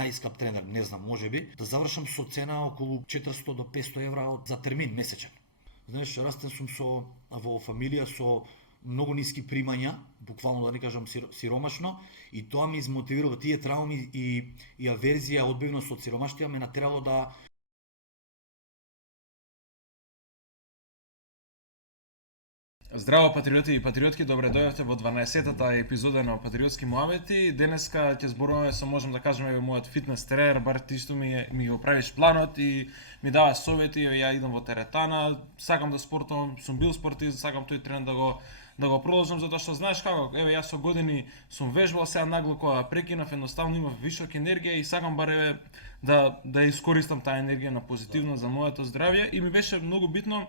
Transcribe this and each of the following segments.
најскап тренер, не знам, можеби, да завршам со цена околу 400 до 500 евра за термин месечен. Знаеш, растен сум во фамилија со многу ниски примања, буквално да не кажам сиромашно, и тоа ми измотивирало, тие трауми и аверзија, одбивност од сиромаштија ме натерало да Здраво патриоти и патриотки, добре дојдовте во 12-та епизода на Патриотски муабети. Денеска ќе зборуваме со, можем да кажеме, мојот фитнес тренер, бар ти што ми го правиш планот и ми дава совети, ја идам во теретана, сакам да спортувам, сум бил спортист, сакам тој тренд да го продолжам, затоа што знаеш како, еве јас со години сум вежбал, сега нагло кога прекинав, едноставно имав вишок енергија и сакам бар еве да искористам таа енергија на позитивно за моето здравје и ми беше многу битно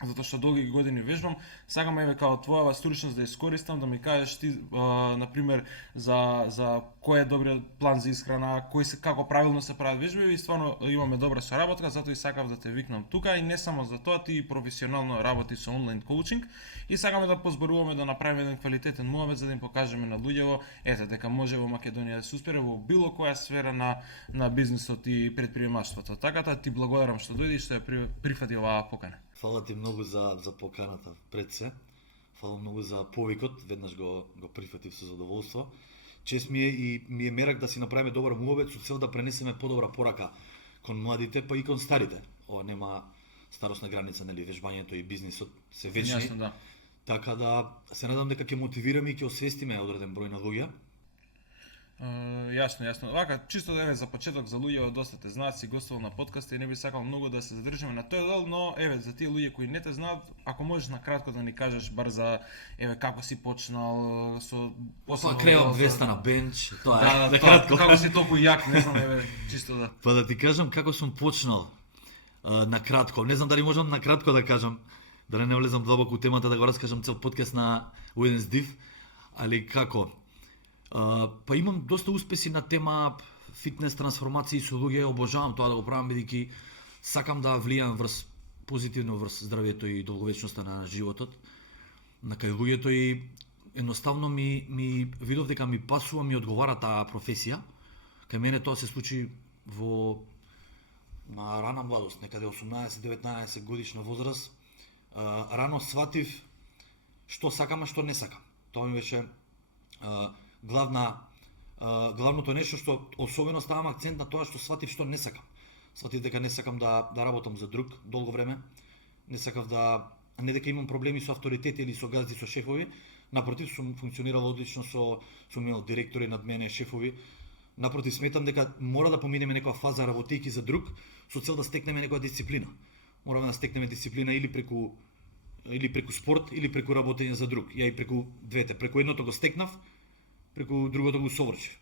затоа што долги години вежбам, сакам еве као твојава стручност да искористам, да ми кажеш ти на пример за кој е добриот план за исхрана, како правилно се прават вежби и стварно имаме добра соработка, затоа и сакав да те викнам тука и не само за тоа, ти професионално работи со онлайн коучинг и сакаме да позборуваме да направиме еден квалитетен муабет за да им покажеме на луѓето дека може во Македонија да се успее во било која сфера на бизнисот и претприемаштвото. Така ти благодарам што дојде и што ја прифати оваа покана. Фала ти многу за поканата пред се. Фала многу за повикот, веднаш го прифатив со задоволство. Чест ми е и ми е мерак да си направиме добар муабет со цел да пренесеме подобра порака кон младите, па и кон старите. Ова нема старосна граница, нели, вежбањето и бизнисот се вечни. Јасно, да. Така да се надам дека ќе мотивираме и ќе освестиме одреден број на луѓе. Јасно. Вака, чисто да еве за почеток за луѓе доста те знаат, си гостувал на подкаст и не би сакал многу да се задржиме на тој дел, но еве за тие луѓе кои не те знаат, ако можеш на кратко да ни кажеш бар за еве како си почнал со После креав 200 на бенч, тоа е. Да, кратко. Како си толку јак, не знам еве чисто да. Па да ти кажам како сум почнал на кратко. Не знам дали можам на кратко да кажам, да не влезам длабоко у темата да го раскажам цел подкаст на еден здив, али како па имам доста успеси на тема фитнес трансформации со луѓе, обожавам тоа да го правам бидејќи сакам да влијам позитивно врз здравјето и долговечноста на животот на кај луѓето и едноставно ми видов дека ми пасува, ми одговара таа професија. Кај мене тоа се случи на рана младост, некаде 18-19 годишна возраст. Рано сватив што сакам, а што не сакам. Тоа ми беше главното нешто што особено ставам акцент на тоа што сватив што не сакам. Сватив дека не сакам да работам за друг долго време. Не сакав не дека имам проблеми со авторитети или со газди, со шефови. Напротив, сум функционирал одлично сум имал директори над мене, шефови. Напротив, сметам дека мора да поминеме некоја фаза работејќи за друг со цел да стекнеме некоја дисциплина. Мораме да стекнеме дисциплина или преку спорт или преку работење за друг. Ја и преку двете, преку едното го стекнав, преку другото го совршив.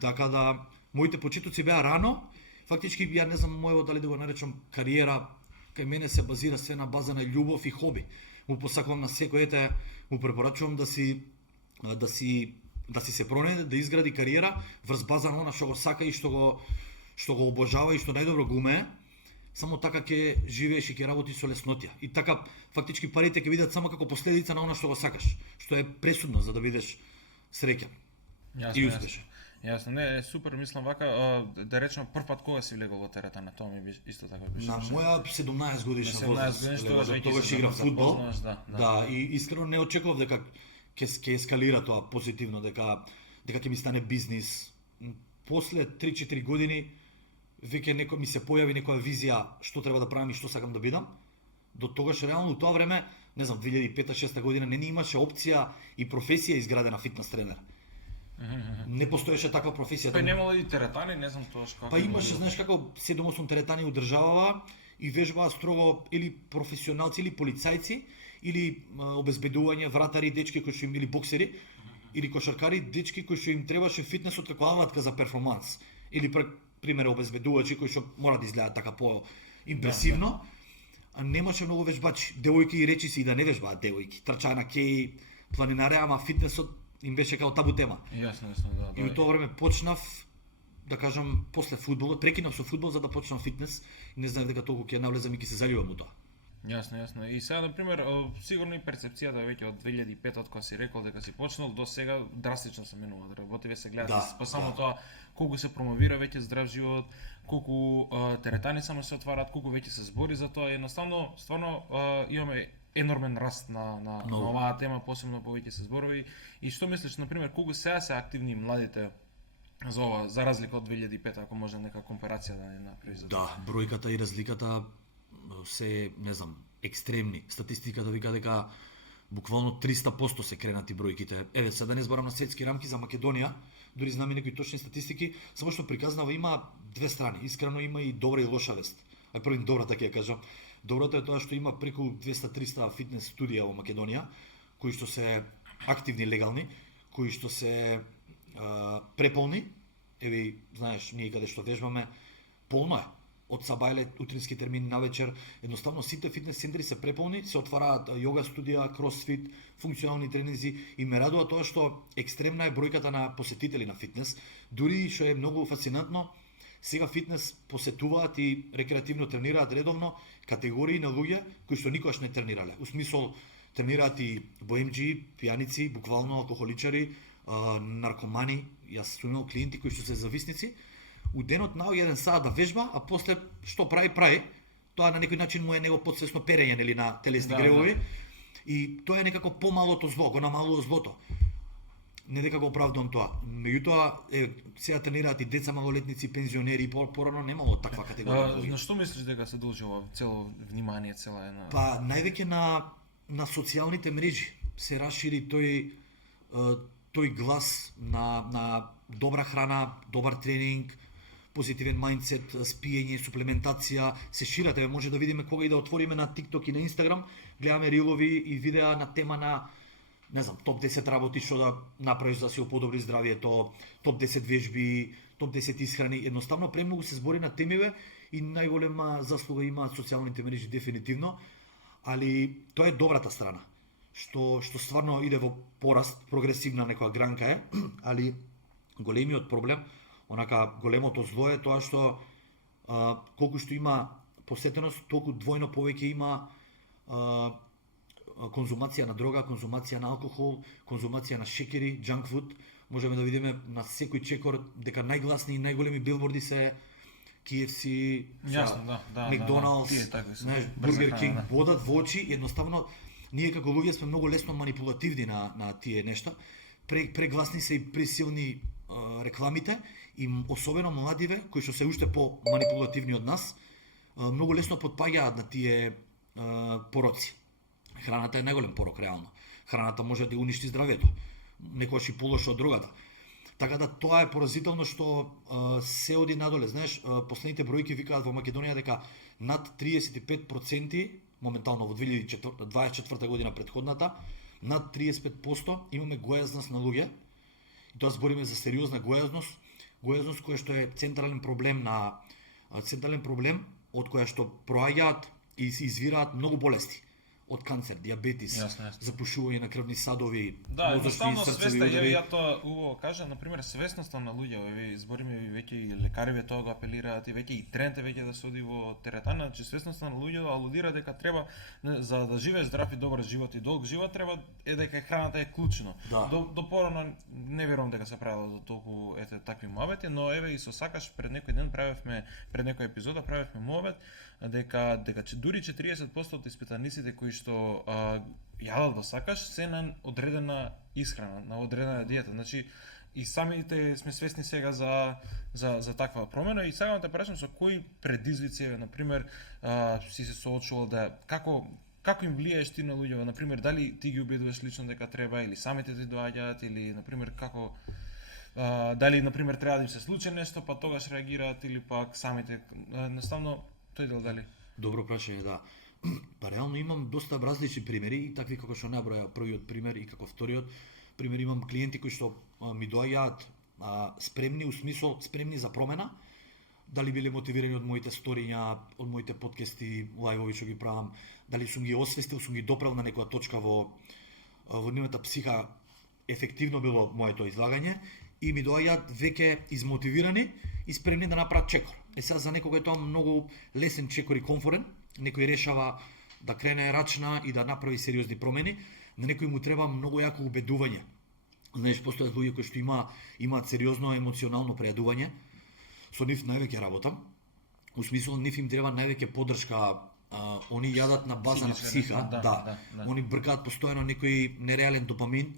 Така да моите почетоци беа рано, фактички ја не знам мојот дали да го наречам кариера, кај мене се базира све на база на љубов и хоби. Му посакувам на секој ете, му препорачувам да си се пронајде, да изгради кариера врз база на она што го сака и што го обожава и што најдобро го умее. Само така ќе живееш и ќе работиш со леснотија. И така фактички парите ќе бидат само како последица на она што го сакаш, што е пресудно за да бидеш среќен и успешен. Јасно, не, супер, мислам вака, да речем прв пат кога си влегол во теретана, тоа ми исто така беше. На моја 17 годишна возраст, тогаш играв фудбал. Да, и искрено не очекував дека ќе ескалира тоа позитивно, дека ќе ми стане бизнис. После 3-4 години веќе ми се појави некоја визија што треба да правам и што сакам да бидам. До тогаш реално у тоа време, не знам, 2005-2006 година не имаше опција и професија изградена фитнес тренер. Не постоеше таква професија. Па немало и теретани, не знам тоа како. Па имаше, знаеш како 7-8 теретани у државава и вежбаа строго или професионалци или полицајци или обезбедување, вратари, дечки кои што им или боксери или кошаркари, дечки кои што им требаше фитнесот како алатка за перформанс или пример обезбедувачи кои што мора да изгледаат така по импресивно. А немаше многу вежбачи, девојки и речиси и да не вежбаат девојки. Трчаа на кеј, планинаре, ама фитнесот им беше како табу тема. Јасно, да. И во тоа време почнав, да кажам, после фудбалот, прекинав со фудбал за да почнам фитнес. Не знаев дека толку ќе навлезам и ќе се заљубам у тоа. Јасно. И сега, например, сигурно и перцепцијата веќе од 2005 кога си рекол дека си почнал до сега драстично се менува. Работиве се гледат па само тоа колку се промовира веќе здрав живот, колку теретани само се отварат, колку веќе се збори за тоа. Едноставно, стварно имаме енормен раст на оваа тема, посебно повеќе се зборови. И што мислиш, например, колку сега се активни младите за ова, за разлика од 2005, ако може нека компарација да не направи? Да, бројката и разликата се, не знам, екстремни. Статистиката вика дека буквално 300% се кренати бројките. Еве, сега да не зборам на светски рамки за Македонија, дури знам и некои точни статистики, само што приказнава има две страни. Искрено има и добра и лоша вест. А прво добрата ќе ја кажам. Доброто е тоа што има преку 200-300 фитнес студија во Македонија, кои што се активни, легални, кои што се преполни. Еве, знаеш, ние каде што вежбаме, полно е. Од сабајле, утрински термин на вечер, едноставно сите фитнес центри се преполни, се отвараат јога студија, кросфит, функционални тренинзи и ме радува тоа што екстремна е бројката на посетители на фитнес. Дури што е многу фасцинантно, сега фитнес посетуваат и рекреативно тренираат редовно категории на луѓе кои што никогаш не тренирале. У смисол, тренираат и боемџи, пијаници, буквално алкохоличари, наркомани. Јас сум имал клиенти кои што се зависници, у денот наоѓа 1 саат да вежба, а после што прави, тоа на некој начин му е него подсвесно перење нели на телесни гревови. И тоа е некако помалото зло, го намалува злото. Не дека го оправдувам тоа. Меѓутоа, сега тренираат и деца, малолетници, пензионери, порано немало таква категорија. На што мислиш дека се должи ова цело внимание, цела една? Па највеќе на социјалните мрежи се расшири тој глас на добра храна, добар тренинг, позитивен мајндсет, спиење, суплементација, се шират. Може да видиме кога и да отвориме на TikTok и на Instagram, гледаме рилови и видеа на тема на, не знам, топ 10 работи што да направиш да си оподобри здравието, топ 10 вежби, топ 10 исхрани. Едноставно премногу се збори на темиве и најголема заслуга имаат социјалните мрежи дефинитивно, али тоа е добрата страна, што стварно иде во пораст, прогресивна некоја гранка е, али големиот проблем, онака големото зло е тоа што колку што има посетеност, толку двојно повеќе има конзумација на дрога, конзумација на алкохол, конзумација на шекери, junk food. Можеме да видиме на секој чекор дека најгласни и најголеми билборди се KFC, Макдоналдс, Бургер Кинг, бодат во очи. Едноставно, ние како луѓе сме многу лесно манипулативни на тие нешта. Прегласни се и пресилни рекламите и особено младиве кои што се уште по манипулативни од нас, многу лесно потпаѓаат на тие пороци. Храната е најголем порок реално. Храната може да уништи здравието, некогаш и полошо од другата. Така да тоа е поразително што се оди надоле. Знаеш, последните бројки викаат во Македонија дека над 35%, моментално во 2024 година предходната, над 35% имаме гојазност на луѓе. И тоа збориме за сериозна гојазност која што е централен проблем од која што проаѓаат и се извираат многу болести. Од канцер, диабетис, запушување на крвни садови, мозочни и срцеви удари. Ја тоа убаво кажа, например, свесноста на луѓе, збориме веќе и лекариве тоа го апелираат и веќе и трендите веќе да се оди во теретана, че свесноста на луѓе алудира дека треба за да живееш здрав и добар живот и долг живот треба дека храната е клучно. До порано не верувам дека се правело за толку такви муабети, но еве и со Сакаш пред некој ден пред некоја епизода правевме муабет дека дури 40% од испитаниците кои што јадат во Сакаш се на одредена исхрана, на одредена диета. Значи и самите сме свесни сега за таква промена и сега те прашам со кои предизвици, например, си се соочувал да како им влијаеш ти на луѓето, например, дали ти ги убедуваш лично дека треба или самите ти доаѓаат или например како дали например треба да им се случи нешто, па тогаш реагираат или пак самите едноставно тој дел дали. Добро прашање, да. Па реално имам доста различни примери, и такви како што наброја првиот пример и како вториот пример. Имам клиенти кои што ми доаѓаат спремни, у смисол спремни за промена, дали биле мотивирани од моите сториња, од моите подкасти, лајвови што ги правам, дали сум ги освестил, сум ги допрел на некоја точка во нивната психа, ефективно било моето излагање и ми доаѓаат веќе измотивирани и спремни да направат чекор. Сега за некој е тоа многу лесен чекор и комфорен, некој решава да крене рачна и да направи сериозни промени, на некој му треба многу јако убедување. Знаеш, постојат луѓе кои што имаат сериозно емоционално прејадување, со нив највеќе работам. У смисла, нив им треба највеќе поддршка, они јадат на база на психа, да. Они бркаат постојано некој нереален допамин,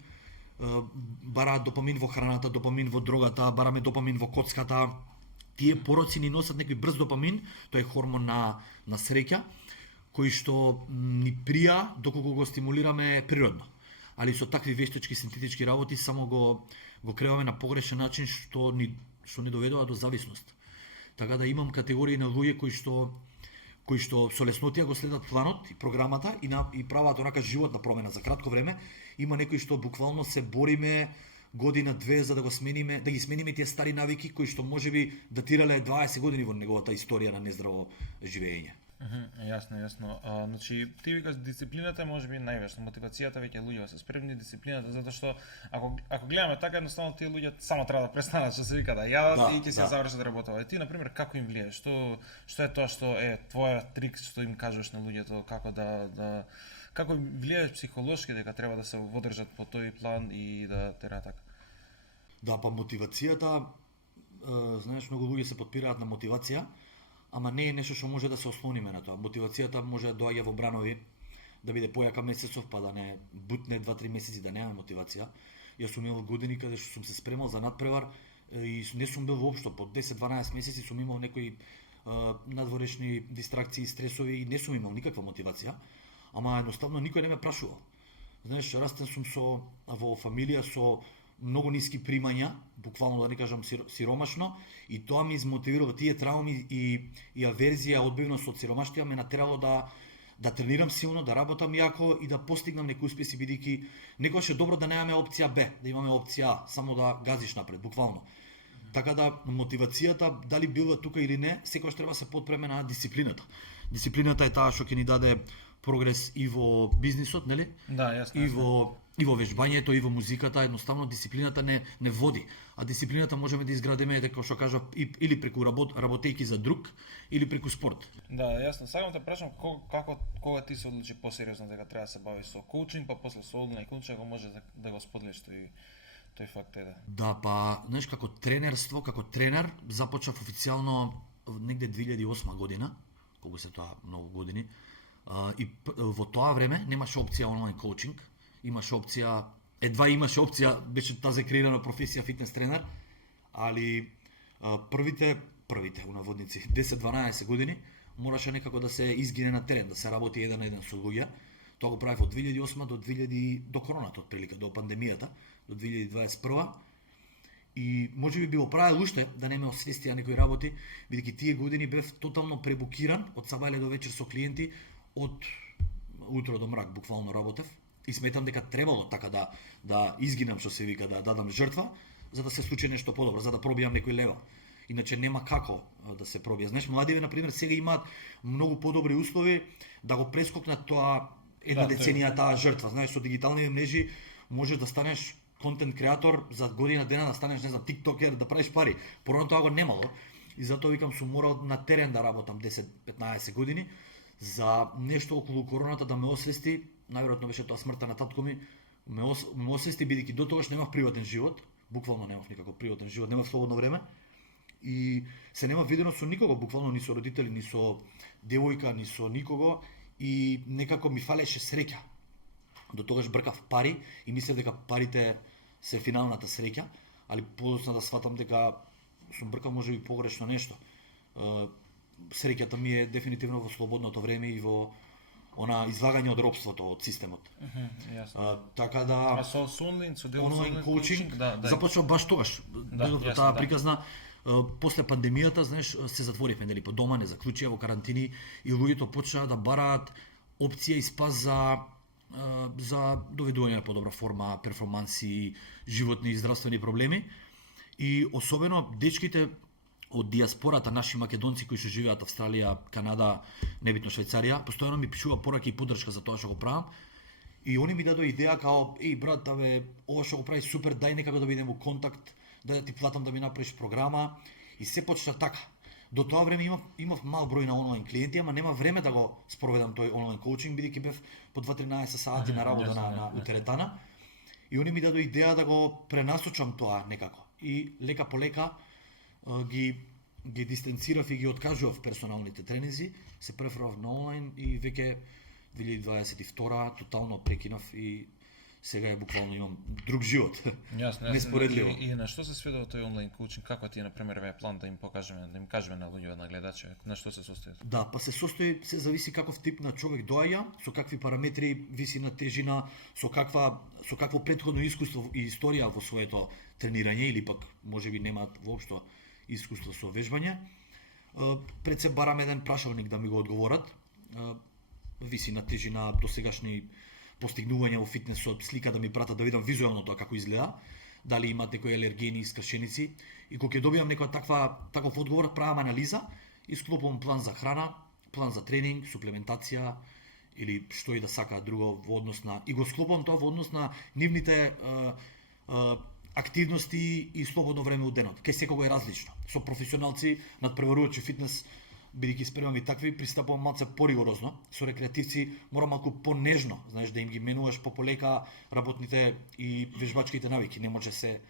бараат допамин во храната, допамин во дрогата, бараме допамин во коцката. Тие пороци ни носат некој брз допамин, тој е хормон на среќа, кој што ни прија доколку го стимулираме природно. Али со такви вештачки синтетички работи само го креуваме на погрешен начин што ни доведува до зависност. Така да имам категории на луѓе кои што со леснотија го следат планот и програмата и прават онака животна промена за кратко време. Има некои што буквално се бориме година-две за да ги смениме тие стари навики кои што можеби датирале 20 години во неговата историја на нездраво живење. Јасно. Значи, ти викаш дисциплината можеби најважно, мотивацијата веќе луѓето се спремни, дисциплината затоа што ако гледаме така едноставно тие луѓе само треба да престанат што се вика да јадат и ќе се завршат работава. Ти на пример како им влијаеш? Што е тоа што е твоја трик што им кажеш на луѓето како им влијаеш психолошки дека треба да се водржат по тој план и да тера така? Да, па мотивацијата, знаеш, многу луѓе се подпираат на мотивација, ама не е нешто што може да се ослониме на тоа. Мотивацијата може да доаѓа во бранови, да биде појака месецов, па да не бутне 2-3 месеци да нема мотивација. Јас сум имал години каде што сум се спремал за надпревар и не сум бил воопшто по 10-12 месеци сум имал некои надворешни дистракции, стресови и не сум имал никаква мотивација, ама едноставно никој не ме прашувал. Знаеш, растен сум во фамилија со многу ниски примања, буквално да не кажам сиромашно, и тоа ми измотивирало тие трауми и аверзија, одбивност од сиромаштија ме натерало да тренирам силно, да работам јако и да постигнам некои успеси, бидејќи некогаш е добро да немаме опција Б, да имаме опција А, само да газиш напред, буквално. Така да мотивацијата, дали била тука или не, секогаш треба се подпреме на дисциплината. Дисциплината е таа што ќе ни даде прогрес и во бизнисот, нели? Да, јасно. И во вежбањето, и во музиката, едноставно дисциплината не води. А дисциплината можеме да изградиме, дека што кажав, или преку работејки за друг, или преку спорт. Да, јасно. Сакам те прашам кога ти се одлучи посериозно дека треба да се бавиш со коучинг, па после со онлайн коучинг, ако може да го споделиш тој факт е да. Да, па, знаеш, како тренер започнав официјално негде 2008 година, колку се тоа многу години. И во тоа време немаше опција онлайн коучинг, имаше опција, беше таа закреирана професија фитнес тренер, али првите у наводници 10-12 години мораше некако да се изгине на терен, да се работи еден на еден со луѓе. Тоа го правев од 2008 до короната, отприлика, до пандемијата, до 2021. И можеби би го правил уште да не ме освестија некои работи, бидејќи тие години бев тотално пребукиран од сабајле до вечер со клиенти, од утро до мрак буквално работев. И сметам дека требало така да изгинам, што се вика, да дадам жртва, за да се случи нешто подобро, за да пробијам некој левел. Иначе нема како да се пробие. Знаеш, младиве, например, сега имаат многу подобри услови да го прескокнат тоа една деценија таа жртва. Знаеш, со дигитални мрежи можеш да станеш контент креатор за година дена, да станеш, не знам, тиктокер, да правиш пари. Порано тоа го немало. И затоа викам, сум морал на терен да работам 10-15 години за нешто околу короната да ме освести. Најверојатно беше тоа смртта на татко ми, ме освести, бидејќи до тогаш немав приватен живот, буквално немав никаков приватен живот, немав слободно време и се нема видено со никого, буквално ни со родители, ни со девојка, ни со никого и некако ми фалеше среќа. До тогаш бркав пари и мислев дека парите се финалната среќа, али подоцна да сватам дека сум бркал можеби погрешно нешто. Среќата ми е дефинитивно во слободното време и во она излагање од робството, од системот. Така да со онлайн коучинг започнав баш тогаш. Таа приказна после пандемијата, знаеш, се затворивме, нели, по дома, не заклучија во карантини и луѓето почнаа да бараат опција и спас за доведување на подобра форма, перформанси, животни и здравствени проблеми. И особено дечките од диаспората, наши македонци кои што живеат Австралија, Канада, небитно Швајцарија, постојано ми пишува пораки и поддршка за тоа што го правам. И они ми дадоа идеја као, брат, ова што го правиш супер, дај некако да бидеме во контакт, дај да ти платам да ми направиш програма. И се почна така. До тоа време имав мал број на онлайн клиенти, ама нема време да го спроведам тој онлайн коучинг, бидејќи бев по 2-13 сати на работа на теретана. И они ми дадоа идеја да го пренасочам тоа некако. И лека по лека ги дистанцирав и ги откажував персоналните тренинзи, се префрлав на онлайн и веќе 2022 тотално прекинав и сега е буквално имам друг живот. Јасно. Неспоредливо. И на што се сведува тој онлайн коучинг? Како ти е на пример ве план да им покажеме, да им кажеме на луѓето, на гледачите, на што се состои? Да, па се состои, се зависи каков тип на човек доаѓа, со какви параметри, висина, тежина, со какво претходно искуство и историја во своето тренирање или пак можеби немаат воопшто искуство со вежбање. Пред се барам еден прашалник да ми го одговорат. Висина, тежина, досегашни постигнувања во фитнесот, слика да ми пратат да видам визуелно тоа како изгледа, дали имат некои алергени, искршеници, и кога ќе добиам некоја таков одговор, правам анализа и склопувам план за храна, план за тренинг, суплементација или што и да сака друго во однос на, и го склопувам тоа во однос на нивните активности и слободно време од денот. Кај секого е различно. Со професионалци надпреварувачи фитнес, бидејќи спремам и такви, пристапувам малце поригорозно. Со рекреативци мора малку понежно, знаеш, да им ги менуваш полека работните и вежбачките навики, не може се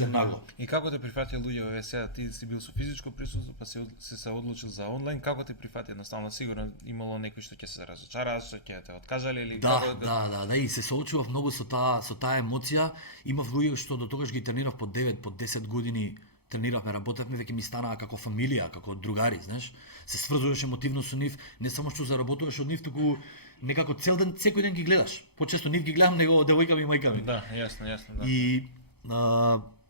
нагло. И како те прифати луѓе, сега ти си бил со физичко присуство, па се одлучил за онлайн, како те прифати? Едноставно сигурно имало некои што ќе се разочараат, што ќе те откажале или Да, и се соочував многу со таа емоција. Имав луѓе што до тогаш ги тренирав по 9, по 10 години, трениравме, работевме, веќе ми станаа како фамилија, како другари, знаеш. Се сврзуваш емотивно со нив, не само што заработуваш од нив, туку некако цел ден, секој ден ги гледаш. Почесто нив ги гледам него девојками и мајками. Да, јасно, да. И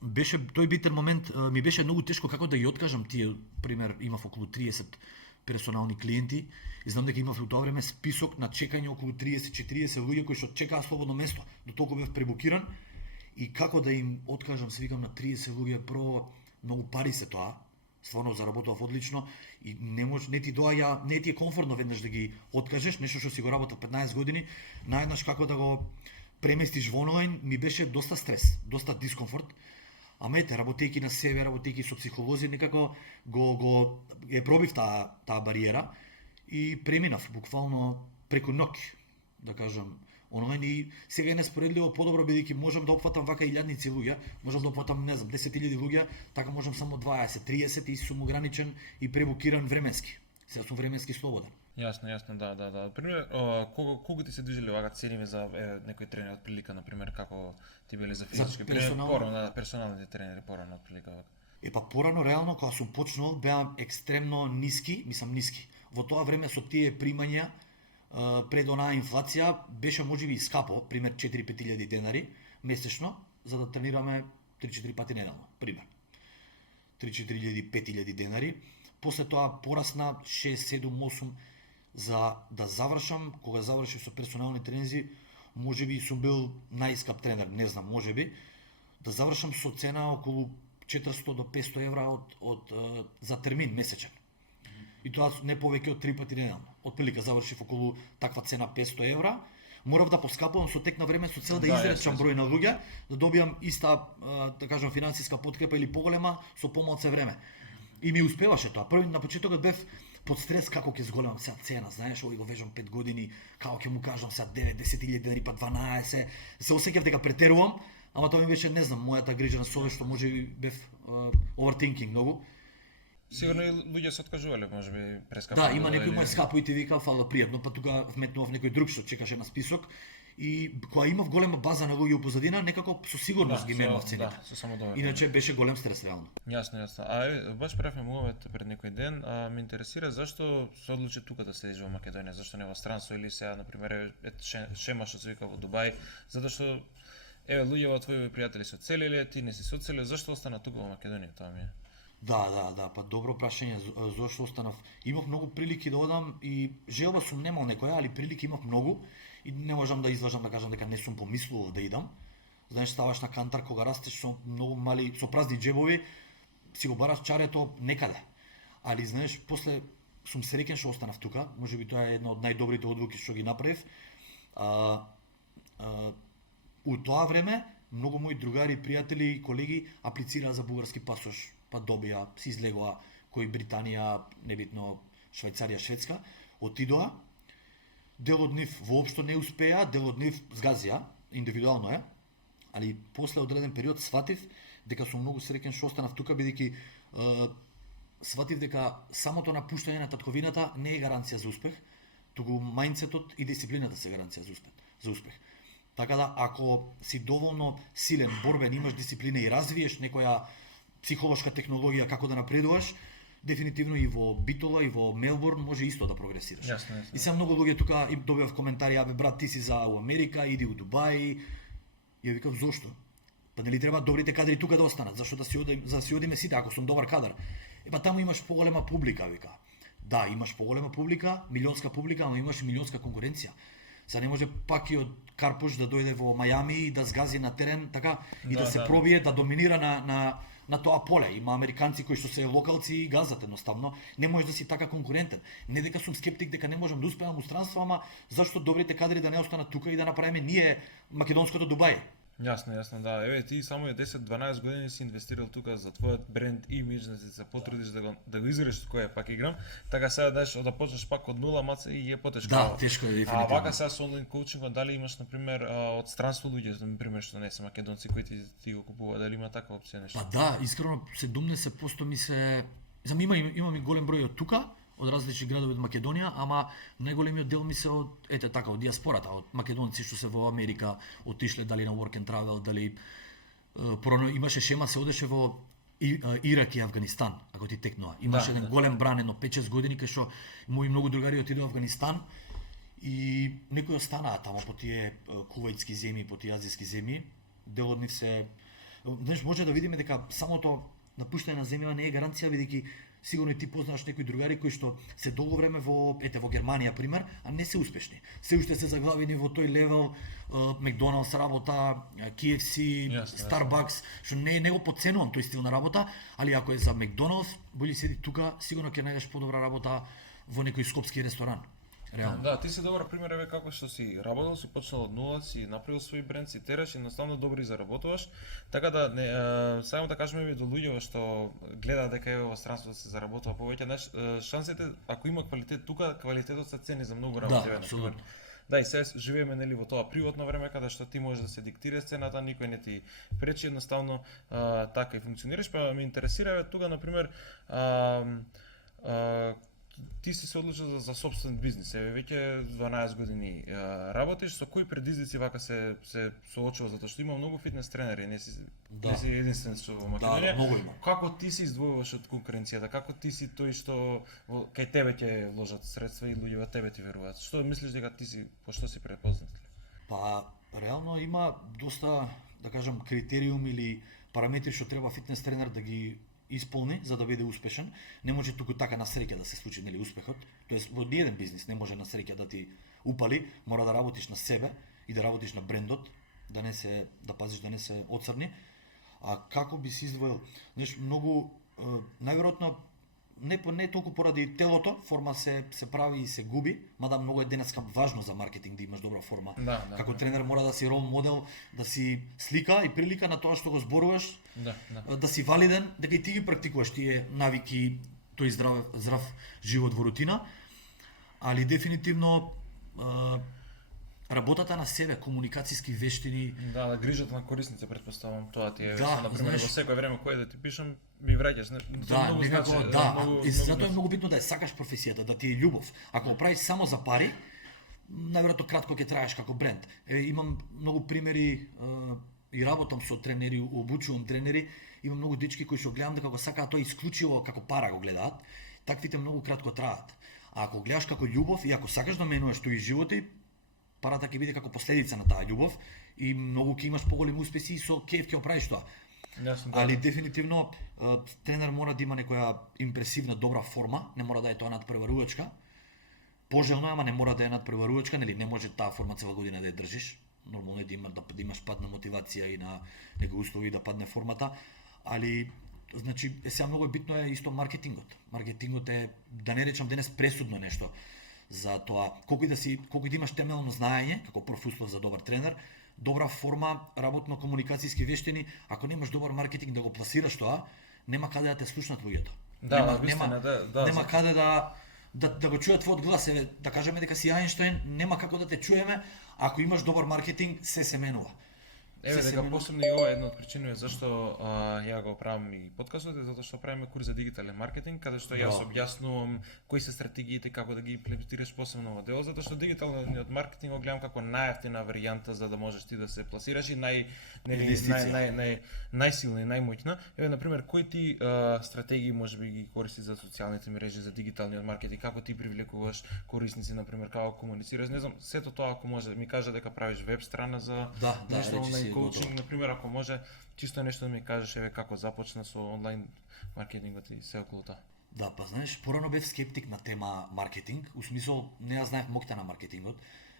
беше тој битен момент, ми беше многу тешко како да ги откажам тие, пример, имав околу 30 персонални клиенти и знам дека имав во тоа време список на чекање околу 30-40 луѓе кои што чекаа слободно место, до толку бев пребукиран и како да им откажам, се викам на 30 луѓе, прво многу пари се тоа, стварно заработував одлично и не ти доаѓа, не ти е комфортно веднаш да ги откажеш, нешто што си го работел 15 години, наеднаш како да го преместиш во онлайн, ми беше доста стрес, доста дискомфорт. Ама ете, работејќи на себе, работејќи со психолози, некако го пробив таа бариера и преминав буквално преку ноќ, да кажам, онлайн, и сега е неспоредливо подобро бидејќи можам да опфатам вака илјадници луѓе, можам да опфатам, не знам, 10.000 луѓе, така можам само 20, 30 и сум ограничен и пребукиран временски. Сега сум временски слободен. Јасно, да. Пример, колку ти се движеле вака цениве за некој тренер од прилика, на пример, како ти биле за физички персоналните тренери порано од прилика вака? Порано реално кога сум почнал беа екстремно ниски. Во тоа време со тие примања пред онаа инфлација беше можеби и скапо, пример 4-5 денари месечно, за да тренираме 3-4 пати неделно, пример. 3-4 денари. После тоа порасна 6-7-8 за да завршам. Кога завршив со персонални тренинзи, можеби сум бил најскап тренер, не знам, можеби да завршам со цена околу 400 до 500 евра за термин месечен. И тоа не повеќе од 3 пати неделно. Отприлика завршив околу таква цена 500 евра. Морав да поскапувам со тек на време со цел да изречам број на луѓе, да добиам иста, да кажам, финансиска подкрепа или поголема со помалце време. И ми успеваше тоа. Први на почетокот бев под стрес како ќе зголемам сега цена, знаеш, овој го вежам 5 години, како ќе му кажам сега 9-10 денари, па 12, се осеќав дека претерувам, ама тоа ми беше, не знам, мојата грижа на совест, што можеби бев overthinking многу. Сигурно и луѓе се откажувале, можеби прескапо. Да, има некој мој скапо и ти вика, фала пријатно, па тука вметнував некој друг што чекаше на список. И кога имав голема база на луѓе у позадина, некако со сигурност ги менував цените. Да, со само добро. Иначе беше голем стрес реално. Јасно. Баш правевме мовет пред некој ден, ме интересира зашто се одлучи тука да седиш во Македонија, зашто не во странство или сега на пример шема што се вика во Дубај, затоа што луѓе во твои пријатели се оцелиле, ти не си се оцелил, зашто остана тука во Македонија, тоа ми е. Да, па добро прашање, зошто останав. Имав многу прилики да одам и желба сум немал некоја, али прилики имав многу и не можам да излажам да кажам дека не сум помислувал да идам. Знаеш, ставаш на кантар кога растеш со многу мали, со празни џебови, си го бараш чарето некаде. Али знаеш, после сум среќен што останав тука, можеби тоа е една од најдобрите одлуки што ги направив. У тоа време многу мои другари, пријатели и колеги аплицираа за бугарски пасош, па добија, си излегоа кои Британија, небитно Швајцарија, Шведска, отидоа. Дел од нив воопшто не успеа, дел од нив згазија, индивидуално е, али после одреден период сватив дека сум многу среќен што останав тука, бидејќи сватив дека самото напуштање на татковината не е гаранција за успех, туку мајндсетот и дисциплината се гаранција за успех. Така да, ако си доволно силен, борбен, имаш дисциплина и развиеш некоја психолошка технологија како да напредуваш, дефинитивно и во Битола и во Мелбурн може исто да прогресираш. Јасно. И се многу луѓе тука им добивав коментари: "Абе брат, ти си за Америка, иди у Дубај." Ја викав: "Зошто? Па нели треба добрите кадри тука да останат? Зашто да си одиме сите ако сум добар кадар?" Па таму имаш поголема публика, вика. Да, имаш поголема публика, милионска публика, ама имаш и милионска конкуренција. Са не може пак и од Карпуш да дојде во Мајами и да згази на терен така и да се пробие, да доминира на тоа поле. Има американци кои што се локалци и газат едноставно. Не можеш да си така конкурентен. Не дека сум скептик дека не можам да успеам у странство, ама зашто добрите кадри да не останат тука и да направиме ние македонското Дубај? Јасно, да. Еве ти само 10-12 години си инвестирал тука за твојот бренд имидж, да се потрудиш да го изградиш кој пак играм. Така сега да почнеш пак од нула, маца и е потешко. Да, тешко е дефинитивно. А вака сега со онлайн коучингот, дали имаш на пример од странство луѓе, на пример што не се македонци кои ти го купуваат, дали има таква опција нешто? Па да, искрено 70% ми се имам и голем број од тука, од различни градови од Македонија, ама најголемиот дел ми се од од диаспората, од македонци што се во Америка отишле дали на work and travel, дали порано имаше шема се одеше во Ирак и Афганистан, ако ти текнува. Имаше еден голем бран, едно 5-6 години кај што мои многу другари отидоа во Афганистан и некои останаа таму по тие кувајтски земји, по тие азијски земји. Дел од нив се може да видиме дека самото напуштање на земјава не е гаранција, бидејќи сигурно и ти познаваш некои другари кои што се долго време во Германија пример, а не се успешни. Се уште се заглавени во тој левел, Макдоналдс работа, KFC, Starbucks, што не го подценувам тој стил на работа, али ако е за Макдоналдс, боли седи тука, сигурно ќе најдеш подобра работа во некој скопски ресторан. Реално. Да, ти си добар пример, еве како што си работел, си почнал од нула, си направил свој бренд, си тераш и едноставно добро заработуваш. Така да само да кажеме до луѓето што гледаат дека е во странство да се заработува повеќе, значи шансите ако има квалитет тука, квалитетот се цени за многу работи. Да, апсолутно. Да, и сега живееме нели во тоа приватно време каде што ти можеш да се диктираш цената, никој не ти пречи, едноставно така и функционираш. Па ме интересира тука на пример ти си се одлучил за собствен бизнес. Еве веќе 12 години работиш, со кои предизвици вака се соочува, затоа што има многу фитнес тренери, не си единствен во Македонија. Да, како ти се издвојуваш од конкуренцијата? Како ти си тој што кај тебе ќе вложат средства и луѓе во тебе ти веруваат? Што мислиш дека ти си, по што си препознат? Па реално има доста, да кажам, критериум или параметри што треба фитнес тренер да ги исполни за да биде успешен. Не може туку така на среќа да се случи нели успехот. Тоест во ниеден бизнис не може на среќа да ти упали, мора да работиш на себе и да работиш на брендот, да пазиш да не се оцрни. А како би се издвоил? Знаеш, многу најверојатно не толку поради телото, форма се прави и се губи, мада многу е денеска важно за маркетинг да имаш добра форма. Како тренер мора да си рол модел, да си слика и прилика на тоа што го зборуваш, да си валиден, дека и ти ги практикуваш тие навики, тој здрав живот во рутина, али дефинитивно работата на себе, комуникацијски вештини. Да, грижата на корисници, претпоставам, тоа ти е, на пример, во секој време кое да ти пишам, ми враќаш. И затоа е многу битно да сакаш професијата, да ти е љубов. Ако го правиш само за пари, најверојатно кратко ќе траеш како бренд. Имам многу примери и работам со тренери, обучувам тренери, имам многу дечки кои што гледам дека го сакаат тоа исклучиво како пара го гледаат, таквите многу кратко траат. А ако гледаш како љубов и ако сакаш да менуваш тој животи, парата ќе биде како последица на таа љубов и многу ќе имаш поголеми успеси и со кеф ќе оправиш тоа. Али дефинитивно тренер мора да има некоја импресивна добра форма, не мора да е тоа надпреварувачка. Пожелно е, ама не мора да е надпреварувачка, нели не може таа форма цела година да ја држиш. Нормално е да имаш пад на мотивација и на некои услови да падне формата, али значи сега многу битно е исто маркетингот. Маркетингот е, да не речам денес, пресудно нешто за тоа колку и да имаш темелно знаење како прв услов за добар тренер, добра форма, работно комуникацијски вештини, ако немаш добар маркетинг да го пласираш тоа, нема каде да те слушнат луѓето. Да, вистина, да. Нема каде да го чуе твојот глас, еве, да кажеме дека си Ајнштајн, нема како да те чуеме, ако имаш добар маркетинг, се менува. Еве дека посебно и ова е една од причини зашто ја го правам и подкастот, затоа што правиме курс за дигитален маркетинг, каде што јас објаснувам кои се стратегиите, како да ги имплементираш посебно во дело, затоа што дигиталниот маркетинг го гледам како најевтина варијанта за да можеш ти да се пласираш и најсилна и најмоќна. Еве на пример, кои ти стратегии можеби ги користиш за социјалните мрежи, за дигиталниот маркетинг, како ти привлекуваш корисници, на пример, како комуницираш, не знам, сето тоа ако може да ми кажа дека правиш веб страна за нешто онлайн коучинг, на пример, ако може чисто нешто да ми кажеш еве како започна со онлайн маркетингот и се околу тоа. Да, па знаеш, порано бев скептик на тема маркетинг, у смисол не ја знаев моќта на маркетингот.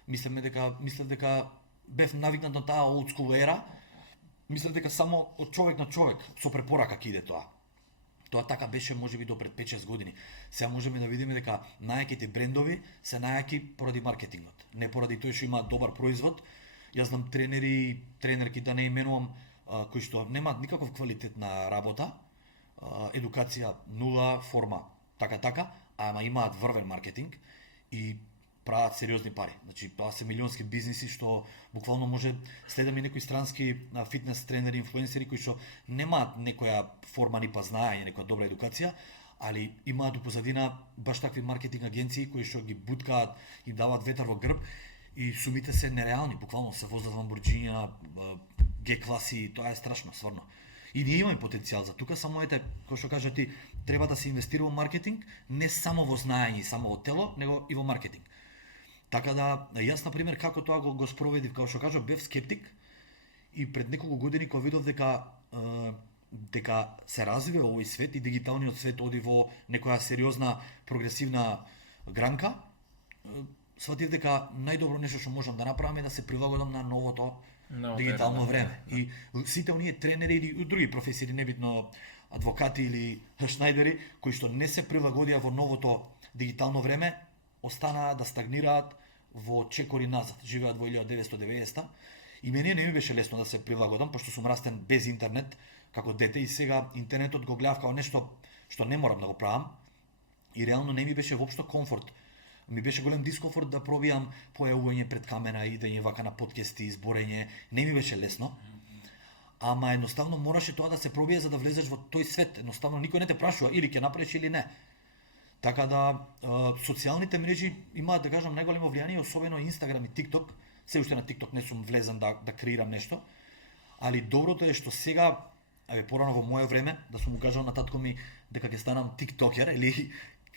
Мислев дека бев навикнат на таа old school ера. Мислев дека само од човек на човек со препорака ќе иде тоа. Тоа така беше можеби до пред 5-6 години. Сега можеме да видиме дека најаките брендови се најаки поради маркетингот, не поради тој што имаат добар производ. Јас знам тренерки да не именувам, кои што немаат никаков квалитет на работа, едукација нула, форма така, ама имаат врвен маркетинг и прават сериозни пари. Значи, тоа се милионски бизниси што буквално може следам и некои странски фитнес тренери, инфлуенсери кои што немаат некоја форма ни па знаење, некоја добра едукација, али имаат у позадина баш такви маркетинг агенции кои што ги буткаат, им даваат ветар во грб и сумите се нереални, буквално се возат Ламборџинија, Г-класи, тоа е страшно, стварно. И ние имаме потенцијал за тука, само ете, кој што кажа ти, треба да се инвестира во маркетинг, не само во знаење и само во тело, него и во маркетинг. Така да, јас, например, како тоа го спроведив, како што кажа, бев скептик и пред неколку години кога видов дека се развива овој свет и дигиталниот свет оди во некоја сериозна прогресивна гранка, сватив дека најдобро нешто што можам да направам е да се прилагодам на новото дигитално време. И сите оние тренери или други професии, небитно адвокати или шнајдери, кои што не се прилагодија во новото дигитално време, останаа да стагнираат во чекори назад, живеат во 1990-та. И мене не ми беше лесно да се прилагодам, пошто сум растен без интернет како дете и сега интернетот го гледав како нешто што не морам да го правам. И реално не ми беше воопшто комфорт. Ми беше голем дискомфорт да пробијам појавување пред камера, идење вака на подкасти, зборење, не ми беше лесно. Ама едноставно мораше тоа да се пробие за да влезеш во тој свет. Едноставно никој не те прашува или ќе направиш или не. Така да социјалните мрежи имаат, да кажам, најголемо влијание, особено Инстаграм и ТикТок. Се уште на ТикТок не сум влезен да креирам нешто. Али доброто е што сега, порано во моје време, да сум му кажал на татко ми дека ќе станам тиктокер или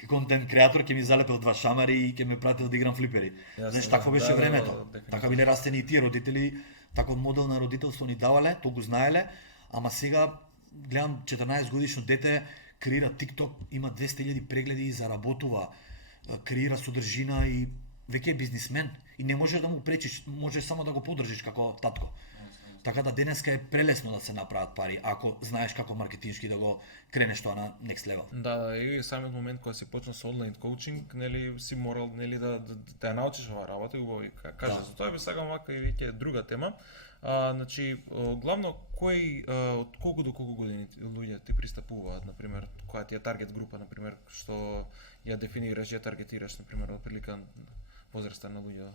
контент креатор, ќе ми залепел 2 шамари и ќе ме пратил да играм флипери. Знаеш, такво беше времето. Така биле растени и тие родители, таков модел на родителство ни давале, тоа го знаеле, ама сега гледам 14 годишно дете креира TikTok, има 200.000 прегледи и заработува, креира содржина и веќе е бизнисмен и не може да му пречиш, може само да го поддржиш како татко. Така да денеска е прелесно да се направат пари, ако знаеш како маркетиншки да го кренеш тоа на next level. Да, и самиот момент кога се почна со онлайн коучинг, нели си морал нели да ја научиш оваа работа и убаво кажа за тоа би сакам вака и веќе друга тема. Значи, главно кој од колку до колку години луѓе ти пристапуваат, на пример, која ти е таргет група, на пример, што ја дефинираш, ја таргетираш, на пример, од прилика возраста на луѓе?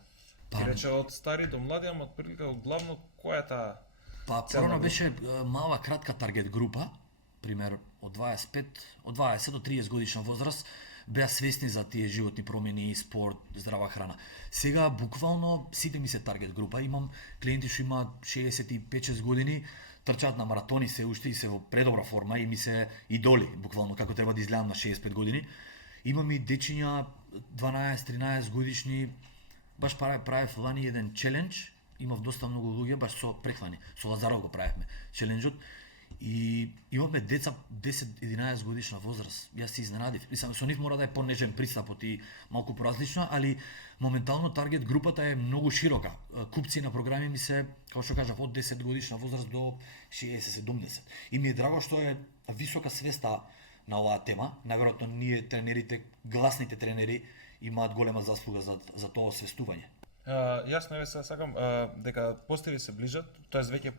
Ти рече од стари до млади, ама од прилика главно која е таа? Па прво беше мала кратка таргет група, пример од 20 до 30 годишна возраст, беа свесни за тие животни промени, спорт, здрава храна. Сега буквално сите ми се таргет група, имам клиенти што имаат 65-6 години, трчаат на маратони се уште и се во предобра форма и ми се идоли, буквално како треба да изгледам на 65 години. Имам и дечиња 12-13 годишни, баш правев лани еден челендж, имав доста многу луѓе, баш со прехрани, со Лазаров го правевме челенџот. И имаме деца 10-11 годишна возраст. Јас се изненадив. Мислам, со нив мора да е понежен пристапот и малку поразлично, али моментално таргет групата е многу широка. Купци на програми ми се, како што кажав, од 10 годишна возраст до 60-70. И ми е драго што е висока свеста на оваа тема. Најверојатно ние тренерите, гласните тренери, имаат голема заслуга за тоа освестување. Јас наве се сакам дека постери се ближат, тоест веќе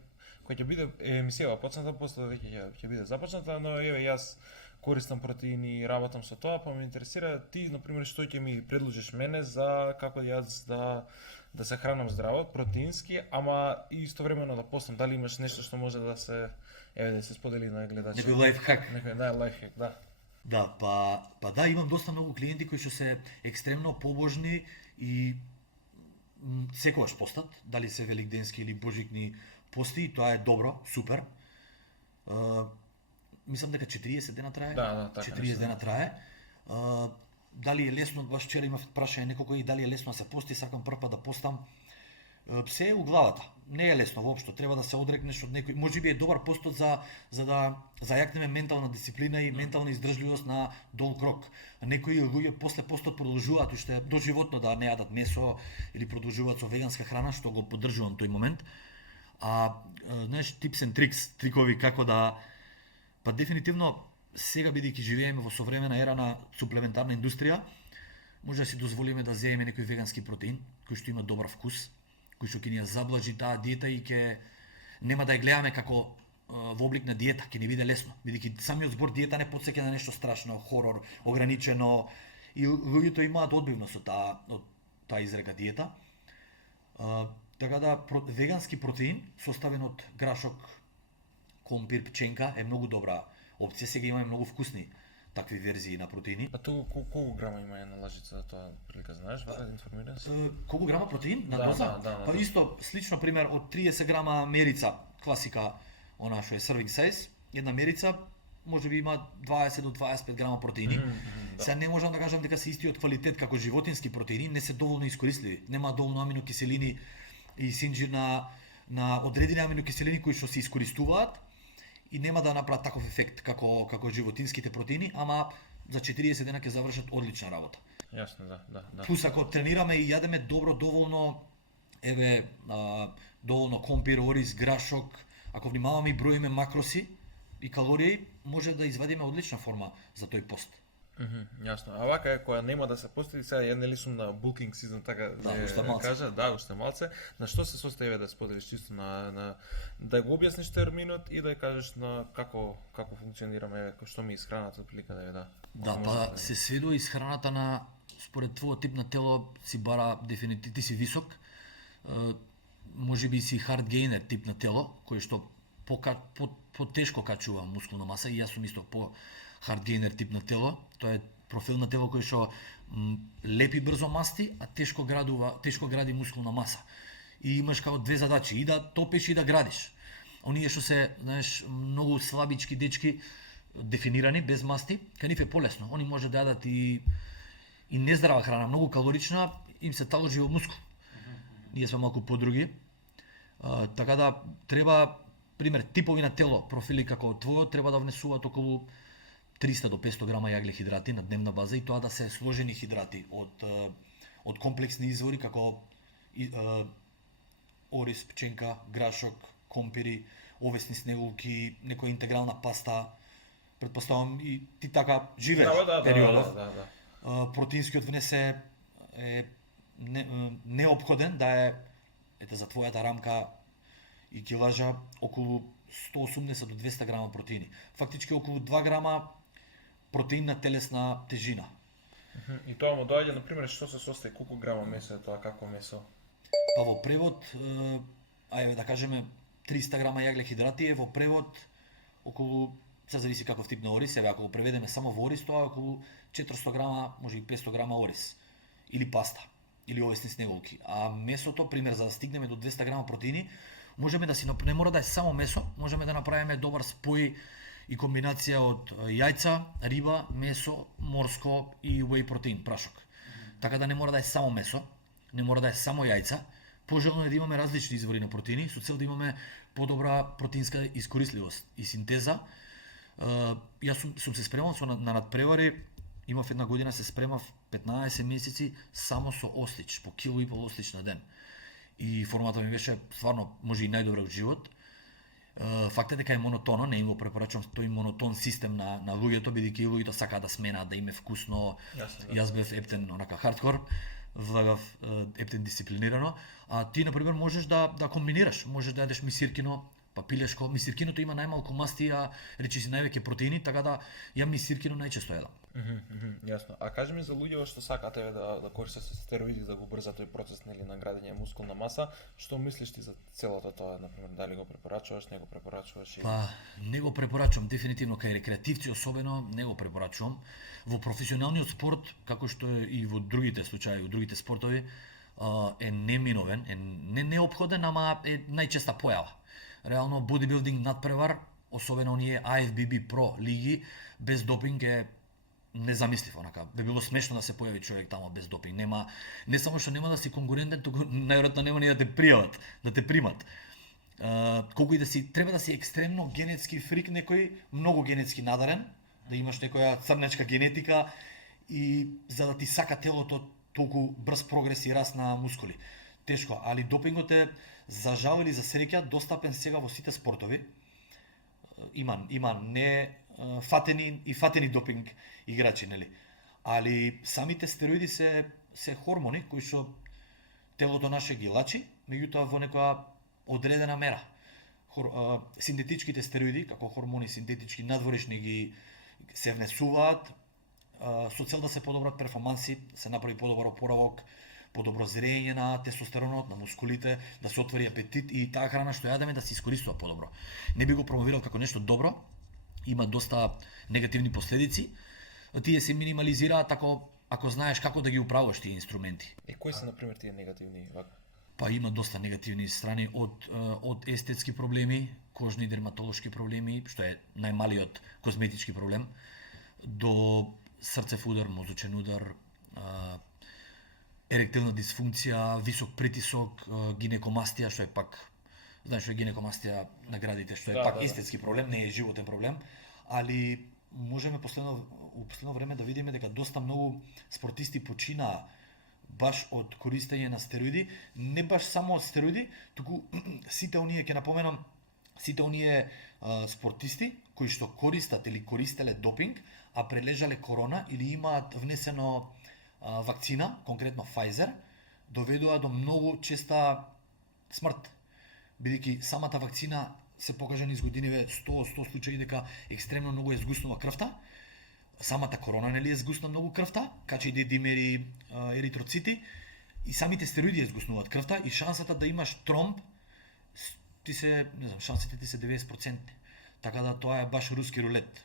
кој ќе биде емисијава почната, после веќе ќе биде започната, но еве јас користам протеини и работам со тоа, па ме интересира ти, например, што ќе ми предложиш мене за како јас да се хранам здраво, протеински, ама и истовремено да постам. Дали имаш нешто што може да се сподели на гледачите? Некој лайфхак. Некој лайфхак, да. Да, па да, имам доста многу клиенти кои што се екстремно побожни и секогаш постат, дали се великденски или божикни пости, тоа е добро, супер. Мислам дека 40 дена трае. Да, така. 40 дена трае. Дали е лесно, баш вчера имав прашање неколку и дали е лесно да се пости, сакам прв пат да постам. Се е у главата. Не е лесно воопшто, треба да се одрекнеш од некој. Можеби е добар постот за да зајакнеме ментална дисциплина и ментална издржливост на долг рок. Некои луѓе после постот продолжуваат уште доживотно да не јадат месо или продолжуваат со веганска храна, што го поддржувам тој момент. Знаеш, tips and tricks, трикови како да па дефинитивно сега бидејќи живееме во современа ера на суплементарна индустрија, може да си дозволиме да земеме некој вегански протеин кој што има добар вкус, кој што ќе ни ја заблажи таа диета и ќе нема да ја гледаме како во облик на диета, ќе ни биде лесно, бидејќи самиот збор диета не потсеќа на нешто страшно, хорор, ограничено и луѓето имаат одбивност од таа изрека диета. Така да вегански протеин составен од грашок, компир, пченка е многу добра опција. Сега имаме многу вкусни такви верзии на протеини. А тоа колку грама има една лажица, тоа прилика знаеш, да информираш? Колку грама протеин на Да, доза? да, Па исто слично пример од 30 грама мерица, класика, она што е serving size, една мерица можеби има 20 до 25 грама протеини. Сега не можам да кажам дека се истиот квалитет како животински протеини, не се доволно искористливи. Нема доволно аминокиселини и синџир на одредени аминокиселини кои што се искористуваат и нема да направат таков ефект како животинските протеини, ама за 40 дена ќе завршат одлична работа. Јасно, да. Плюс ако тренираме и јадеме добро, доволно доволно компир, ориз, грашок, ако внимаваме и броиме макроси и калории, може да извадиме одлична форма за тој пост. Јасно. А вака е која нема да се пости, сега ја нели сум на booking season, така уште малце. кажа, уште малце. На што се состои да споделиш чисто да го објасниш терминот и да кажеш на како функционираме, што ми исхраната прилика да. Да, па се сведува исхраната на според твојот тип на тело си бара дефинитивно ти си висок. Можеби си hard gainer тип на тело, кој што по-тешко качува мускулна маса и јас сум исто по hard gainer тип на тело. Тоа е профил на тело кој што лепи брзо масти, а тешко гради мускулна маса. И имаш како две задачи, и да топиш и да градиш. Оние што се, знаеш, многу слабички дечки дефинирани без масти, кај нив е полесно. Они може да јадат и нездрава храна, многу калорична, им се таложи во мускул. Ние сме малку подруги. Така да треба, пример, типови на тело, профили како твојот, треба да внесуваат околу 300 до 500 грама јаглехидрати на дневна база и тоа да се сложени хидрати од комплексни извори како ориз, пченка, грашок, компири, овесни снегулки, некоја интегрална паста. Претпоставам и ти така живееш периодов. Протеинскиот внес е неопходен да е за твојата рамка и килажа околу 180 до 200 грама протеини. Фактички околу 2 грама протеин на телесна тежина. И тоа му доаѓа, например, што се состои, колку грама месо е тоа, какво месо? Па во превод, да кажеме 300 грама јаглехидрати е во превод околу, се зависи каков тип на ориз, ако го преведеме само во ориз, тоа е околу 400 грама, може и 500 грама ориз, или паста, или овесни снегулки. А месото, пример, за да стигнеме до 200 грама протеини, можеме да си, не мора да е само месо, можеме да направиме добар спој и комбинација од јајца, риба, месо, морско и whey протеин, прашок. Така да не мора да е само месо, не мора да е само јајца. Пожелно е да имаме различни извори на протеини, со цел да имаме подобра протеинска искористливост и синтеза. Јас сум се спремал на надпревари, имав една година се спремав 15 месеци само со ослич, по кило и пол ослич на ден. И формата ми беше стварно може и најдобра од живот. Факт е дека е монотоно, не им го препорачувам тој монотон систем на луѓето, бидејќи луѓето сакаат да сменаат, да им е вкусно. Јас бев ептен онака хардкор, влагав ептен дисциплинирано, а ти на пример можеш да комбинираш, можеш да јадеш мисиркино Па пилешко, мисиркиното има најмалку масти, а речиси највеќе протеини, така да ја мисиркино најчесто едам. Јасно. А кажи ми за луѓето што сакаат да користат стероиди да го брзат тој процес на градење мускулна маса, што мислиш ти за целото тоа, например, дали го препорачуваш, не го препорачуваш? Па, не го препорачувам дефинитивно кај рекреативци особено, не го препорачувам. Во професионалниот спорт, како што е и во другите случаи, во другите спортови, е неминовен, е неопходен, ама е најчеста појава. Реално бодибилдинг надпревар, особено оние IFBB Pro лиги, без допинг е незамислив, онака. Би било смешно да се појави човек тамо без допинг. Нема, не само што нема да си конкурентен, туку најверојатно нема ни да те пријават, да те примат. Колку и да си, треба да си екстремно генетски фрик некој, многу генетски надарен, да имаш некоја црнечка генетика и за да ти сака телото толку брз прогрес и раст на мускули. Тешко, али допингот е за жал или за среќа достапен сега во сите спортови. Има не фатени и фатени допинг играчи, нели? Али самите стероиди се хормони кои што телото наше ги лачи, меѓутоа во некоја одредена мера. Синтетичките стероиди, како хормони синтетички надворешни ги се внесуваат со цел да се подобрат перформанси, се направи подобар опоравок, подобро зрење на тестостеронот, на мускулите, да се отвори апетит и таа храна што јадеме да се искористува подобро. Не би го промовирал како нешто добро, има доста негативни последици. Тие се минимализираат ако знаеш како да ги управуваш тие инструменти. Кои се на пример тие негативни вака? Па има доста негативни страни од естетски проблеми, кожни дерматолошки проблеми, што е најмалиот козметички проблем, до срцев удар, мозочен удар, еректилна дисфункција, висок притисок, гинекомастија, што е пак, знаеш што е гинекомастија на градите, што е пак естетски проблем, не е животен проблем, али можеме во последно време да видиме дека доста многу спортисти починаа баш од користење на стероиди, не баш само од стероиди, туку сите оние, ќе напоменам, сите оние спортисти кои што користат или користеле допинг, а прележале корона или имаат внесено вакцина, конкретно Pfizer, доведува до многу честа смрт. Бидејќи самата вакцина се покажа низ годиниве 100 случаи дека екстремно многу е згуснува крвта. Самата корона нели е згусна многу крвта, качи димери, еритроцити и самите стероиди е згуснуваат крвта и шансата да имаш тромб шансите ти се 90%. Така да тоа е баш руски рулет.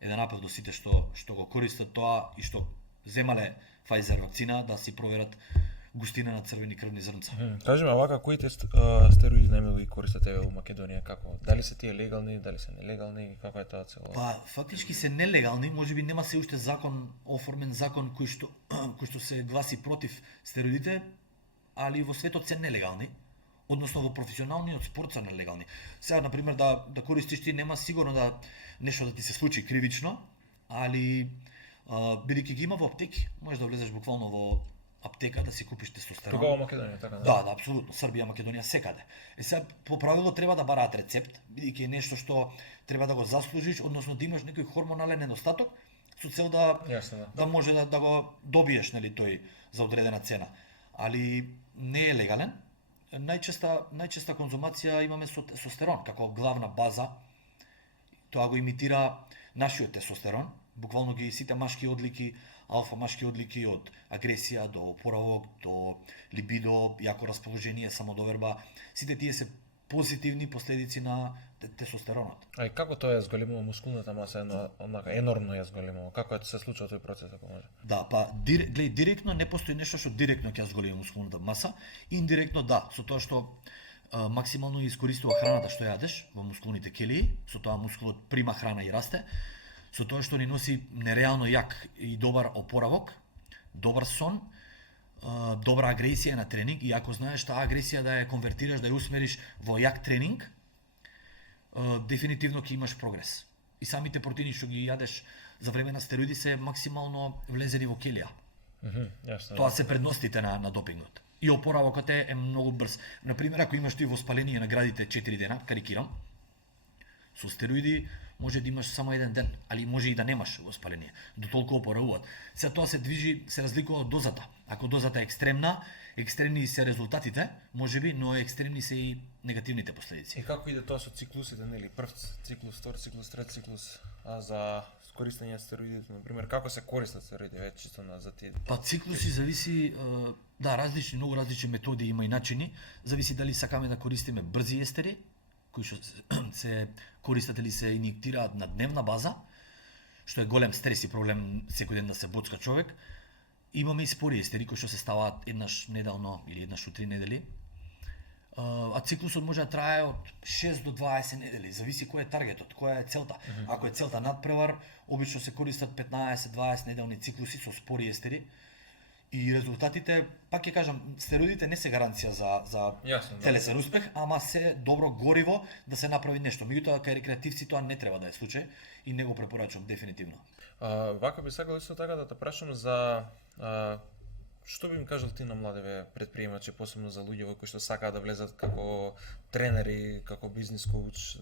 Еден апел до сите што го користат тоа и што земале Pfizer вакцина да си проверат густина на црвени крвни зрнца. Кажи ме, вака кои стероиди најмногу ги користат еве во Македонија, како? Дали се тие легални, дали се нелегални, како е тоа цело? Па фактички се нелегални, можеби нема се уште закон, оформен закон кој што се гласи против стероидите, али во светот се нелегални. Односно во професионалниот спорт се нелегални. Сега на пример да користиш ти нема сигурно да нешто да ти се случи кривично, али бидејќи ги има во аптеки, можеш да влезеш буквално во аптека да си купиш тестостерон. Тука во Македонија, така да? Да, апсолутно. Србија, Македонија, секаде. Сега по правило треба да бараат рецепт, бидејќи е нешто што треба да го заслужиш, односно да имаш некој хормонален недостаток со цел да може да го добиеш, нели, тој за одредена цена. Али не е легален. Најчеста конзумација имаме со тестостерон како главна база. Тоа го имитира нашиот тестостерон, буквално ги сите машки одлики, алфа машки одлики од агресија до опоравок, до либидо, јако расположение, самодоверба, сите тие се позитивни последици на тестостеронот. А и како тоа ја зголемува мускулната маса, онака енормно ја зголемува? Како се случува тој процес, ако може? Да, па директно не постои нешто што директно ќе ја зголеми мускулната маса, индиректно да, со тоа што максимално искористува храната што јадеш во мускулните келии, со тоа мускулот прима храна и расте, со тоа што ни носи нереално јак и добар опоравок, добар сон, добра агресија на тренинг и ако знаеш таа агресија да ја конвертираш, да ја усмериш во јак тренинг, дефинитивно ќе имаш прогрес. И самите протеини што ги јадеш за време на стероиди се максимално влезени во келија. Тоа се предностите на допингот. И опоравокот е многу брз. Например, ако имаш ти воспаление на градите 4 дена, карикирам, со стероиди може да имаш само еден ден, али може и да немаш воспаление. До толку опоравуваат. Се тоа се движи, се разликува од дозата. Ако дозата е екстремна, екстремни се резултатите, можеби, но екстремни се и негативните последици. И како иде тоа со циклусите, нели? Прв циклус, втор циклус, трет циклус, а за користење на стероидите, например, како се користат стероиди веќе чисто за тие? Па циклуси зависи, да, различни, многу различни методи има и начини, зависи дали сакаме да користиме брзи естери, кои што се користат или се инјектираат на дневна база, што е голем стрес и проблем секој ден да се боцка човек. Имаме и спори естери кои што се ставаат еднаш неделно или еднаш у 3 недели. А циклусот може да трае од 6 до 20 недели, зависи кој е таргетот, која е целта. Ако е целта надпревар, обично се користат 15-20 неделни циклуси со спори естери. И резултатите, пак ќе кажам, стероидите не се гаранција за телесен успех, ама се добро гориво да се направи нешто. Меѓутоа, кај рекреативци тоа не треба да е случај и не го препорачувам дефинитивно. Вака би сакал исто така да те прашам за што би им кажал ти на младеве предприемачи, посебно за луѓе кои што сакаат да влезат како тренери, како бизнис коуч,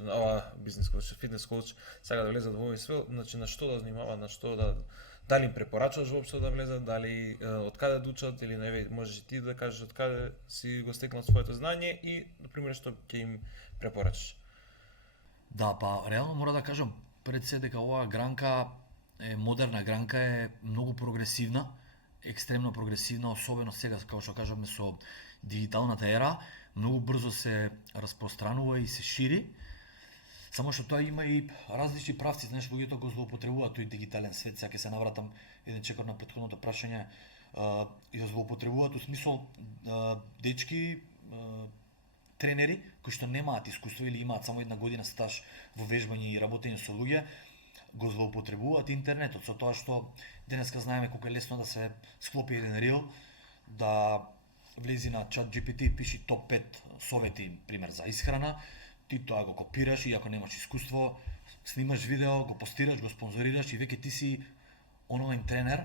фитнес коуч, сакаат да влезат во овој свет, значи на што да внимаваат, на што да дали им препорачуваш воопшто да влезат, дали од каде да учат или не, можеш и ти да кажеш од каде си го стекнал своето знање и на пример што ќе им препорачаш. Да, па реално мора да кажам пред се дека оваа гранка е модерна гранка, е многу прогресивна, екстремно прогресивна, особено сега како што кажаме со дигиталната ера, многу брзо се распространува и се шири. Само што тоа има и различни правци, знаеш, луѓето го злоупотребуваат тој дигитален свет, сега ќе се навратам еден чекор на претходното прашање, и го злоупотребуваат у смисол дечки тренери кои што немаат искуство или имаат само една година стаж во вежбање и работење со луѓе, го злоупотребуваат интернетот со тоа што денеска знаеме колку е лесно да се склопи еден рил, да влези на ChatGPT и пиши топ 5 совети, пример за исхрана, ти тоа го копираш и ако немаш искуство, снимаш видео, го постираш, го спонзорираш и веќе ти си онлайн тренер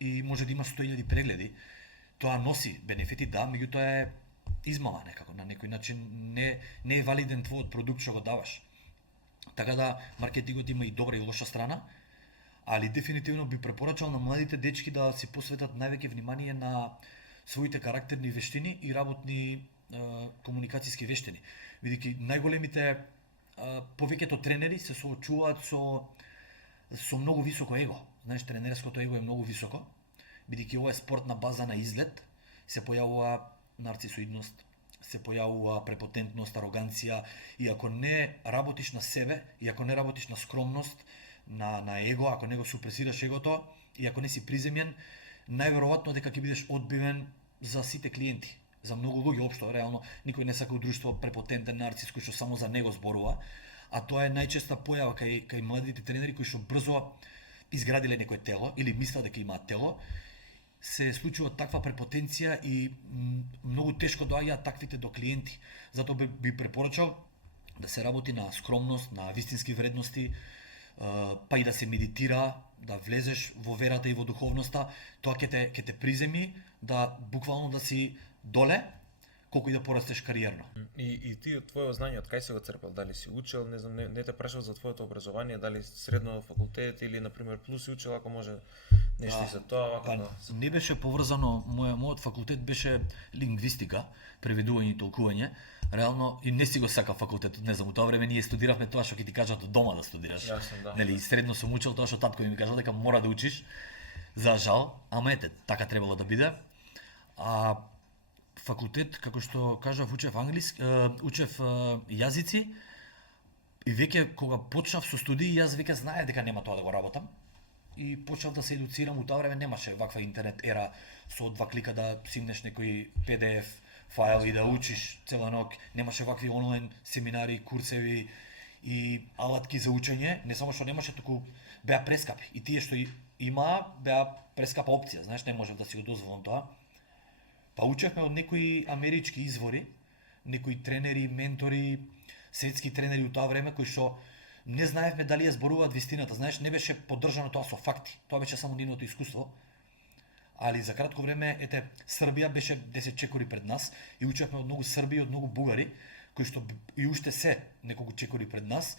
и може да имаш 100.000 прегледи. Тоа носи бенефити, да, меѓутоа е измама некако, на некој начин не е валиден твојот продукт што го даваш. Така да маркетингот има и добра и лоша страна, али дефинитивно би препорачал на младите дечки да си посветат највеќе внимание на своите карактерни вештини и работни комуникацијски вештини. Бидејќи најголемите повеќето тренери се соочуваат со многу високо его. Знаеш, тренерското его е многу високо, бидејќи ова е спортна база на изглед, се појавува нарцисоидност, се појавува препотентност, ароганција, и ако не работиш на себе, и ако не работиш на скромност, на его, ако не го супресираш егото, и ако не си приземјен, најверојатно дека ќе бидеш одбивен за сите клиенти, за многу луѓе општо, реално никој не сака у друштво препотентен нарцис кој што само за него зборува, а тоа е најчеста појава кај младите тренери кои што брзо изградиле некое тело или мислат дека имаат тело, се случува таква препотенција и многу тешко доаѓаат таквите до клиенти. Затоа би препорачал да се работи на скромност, на вистински вредности, па и да се медитира, да влезеш во верата и во духовноста, тоа ќе те приземи да буквално да си доле, колку и да порастеш кариерно. И ти од твоето знање од кај си го црпел? Дали си учел, не знам, не те прашал за твоето образование, дали средно факултет или на пример плюс си учел, ако може нешто за тоа, па, не беше поврзано, мојот факултет беше лингвистика, преведување и толкување. Реално и не си го сака факултетот, не знам, у тоа време ние студиравме тоа што ќе ти кажат од дома да студираш. Да. Нели, средно сум учел тоа што татко ми кажал дека мора да учиш. За жал, ама ете, така требало да биде. А факултет, како што кажав, учев англиски, учев јазици и веќе кога почнав со студии, јас веќе знаев дека нема тоа да го работам. И почнав да се едуцирам, у тоа време немаше ваква интернет ера со 2 клика да симнеш некој PDF файл и да учиш цела ноќ. Немаше вакви онлайн семинари, курсеви и алатки за учење, не само што немаше, туку беа прескапи. И тие што имаа беа прескапа опција, знаеш, не можев да си го дозволам тоа. Па учевме од некои амерички извори, некои тренери, ментори, светски тренери у тоа време кои што не знаевме дали ја зборуваат вистината, знаеш, не беше поддржано тоа со факти. Тоа беше само нивното искуство. Али за кратко време, ете, Србија беше 10 чекори пред нас и учевме од многу Срби, од многу бугари, кои што и уште се неколку чекори пред нас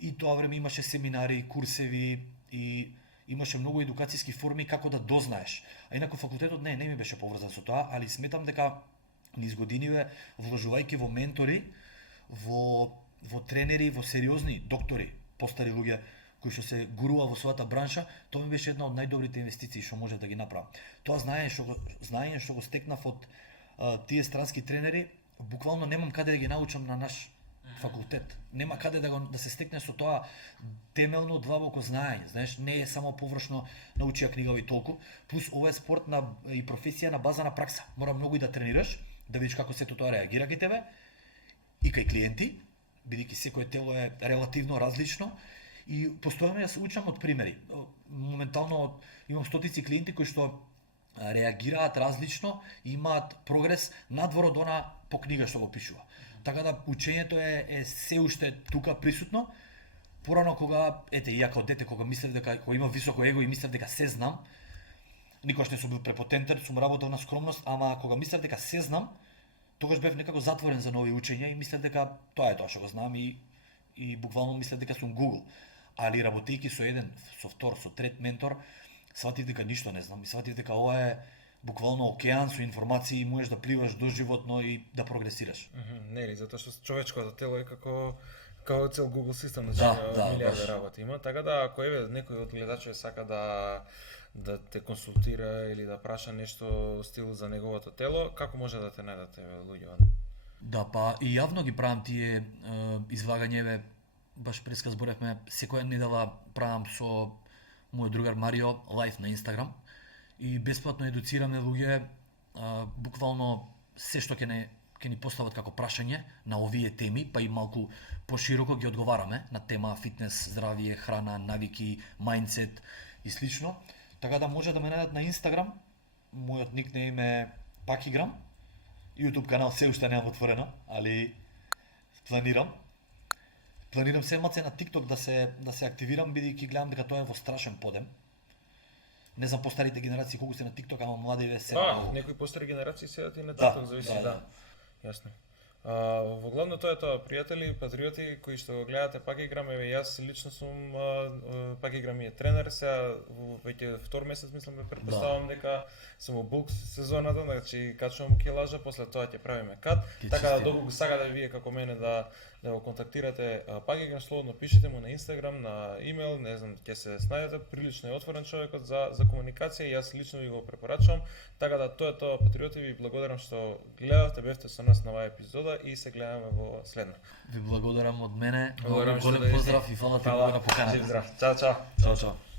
и тоа време имаше семинари, курсеви и имаше многу едукацијски форми како да дознаеш. А инаку факултетот не ми беше поврзан со тоа, али сметам дека низ годиниве вложувајќи во ментори, во тренери, во сериозни доктори, постари луѓе кои што се гурува во својата бранша, тоа ми беше една од најдобрите инвестиции што може да ги направам. Тоа знаење што го стекнав од тие странски тренери, буквално немам каде да ги научам на наш факултет. Нема каде да се стекне со тоа темелно, длабоко знаење. Знаеш, не е само површно научија книгави толку, плюс ова е спорт и професија на база на пракса. Мора многу и да тренираш, да видиш како сето тоа реагира кај тебе и кај клиенти, бидејќи секое тело е релативно различно, и постојано ја се учам од примери. Моментално имам стотици клиенти кои што реагираат различно и имаат прогрес надвор од она по книга што го пишува. Така да учењето е се уште тука присутно. Порано кога, ја како дете, кога мислев дека кога имам високо его и мислев дека се знам, никогаш не сум бил препотентен, сум работел на скромност, ама кога мислев дека се знам, тогаш бев некако затворен за нови учења и мислев дека тоа е тоа што го знам и буквално мислев дека сум Google. Али работејќи со еден, со втор, со трет ментор, сватив дека ништо не знам и сватив дека ова е буквално океан со информации и можеш да пливаш доживотно и да прогресираш. Нели, затоа што човечкото тело е како цел Google систем, милиарди работи има, така да ако некој од гледачите сака да те консултира или да праша нешто стил за неговото тело, како може да те најдат луѓе? Да, па и јавно ги правам тие излагања, баш преска зборевме, секоја недела правам со мој другар Марио лайв на Инстаграм и бесплатно едуцираме луѓе, буквално се што ќе ни постават како прашање на овие теми, па и малку пошироко ги одговараме на тема фитнес, здравје, храна, навики, мајндсет и слично. Така да може да ме најдат на Инстаграм, мојот никнеим е Пакиграм, YouTube канал се уште немам отворено, али планирам седмаце на TikTok да се активирам, бидејќи гледам дека тоа е во страшен подем. Не знам постарите генерации колку се на TikTok, ама младиве се некои постари генерации седат и на TikTok, зависи, јасно. Во главно тоа е тоа, пријатели, патриоти кои што го гледате Пакиграм, јас лично сум Пакиграм е тренер, сега веќе втор месец мислам претпоставам дека сум во булк сезоната, значи качувам килажа, после тоа ќе правиме кат, така да долго сакате вие како мене да го контактирате Пакиграм, слободно пишете му на Инстаграм, на имейл, не знам, ќе се снајдете, прилично е отворен човекот за комуникација, јас лично ви го препорачувам. Така да тоа е тоа, патриоти, ви благодарам што гледавте, бевте со нас на оваа епизода и се гледаме во следна. Ви благодарам од мене, голем поздрав и фала ти на поканата. Жив здрав. Чао, чао. Чао, чао.